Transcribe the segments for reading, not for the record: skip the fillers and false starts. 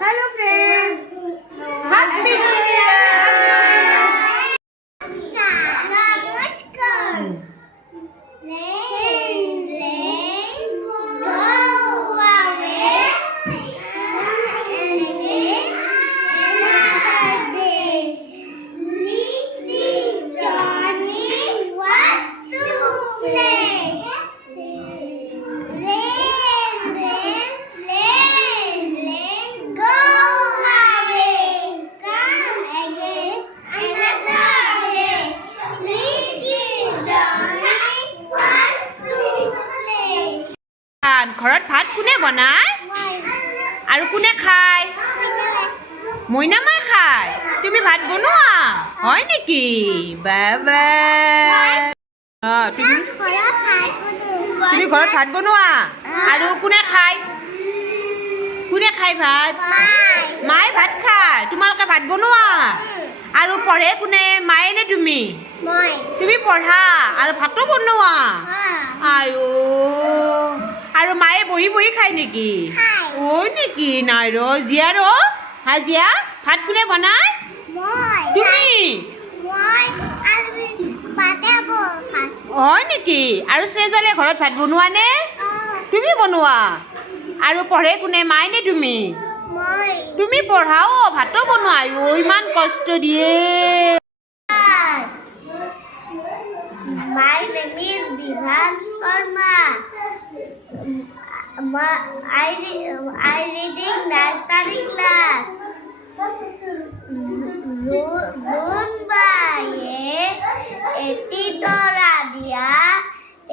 Hello friends. Happy New Year. Namaskar. Rain, go away. And then another day. Little Johnny wants to play. Rain, go away. Come again another day. Little Johnny wants to play. ঘৰত ভাত কোনে বনায় আৰু কোনে খায়? মইনামাই খায়। তুমি ভাত বনোৱা হয় নেকি? বাবা তুমি ঘৰত ভাত বনোৱা আৰু কোনে খায়? কোনে খায় ভাত? মায়ে ভাত খায়। তোমালোকে ভাত বনোৱা আৰু পঢ়ে কোনে? মায়ে নে তুমি? তুমি পঢ়া আৰু ভাতো বনোৱা? আয়ো আৰু মায়ে বহি বহি খায় নেকি? ঐ নেকি? নাই ৰ জীয়া ৰ হাজিয়া ভাত কোনে বনায়? তুমি হয় নেকি? আৰু শ্ৰেজলে ঘৰত ভাত বনোৱা নে? তুমি বনোৱা আৰু পঢ়ে কোনে? মায়ে নে তুমি? তুমি পঢ়াও ভাতো বনোৱা? ইমান কষ্ট দিয়ে। My name is Vivan Sharma. I reading nursery class. Zumbaye eti tora dia,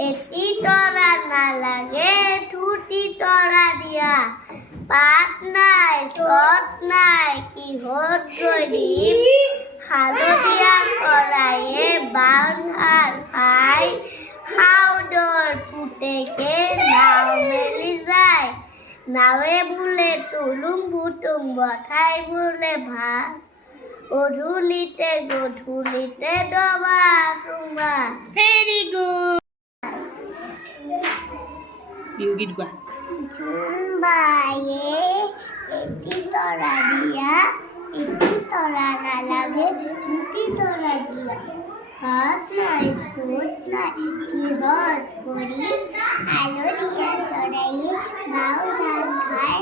eti tora na lage, tuti tora dia. Pat nai, shot nai, ki hot godim. Haludia koraye bound and fight. How door puteke now melizai. Nawe bule tulum butum bothai bule bha. Odhulite godhulite doba tumba. Very good. You get go. Zumbaye eti tora dia, eti tora na lage, eti tora dia. Hot nai, foot nai, ki hot kori, alo dia sorai, now dan khai.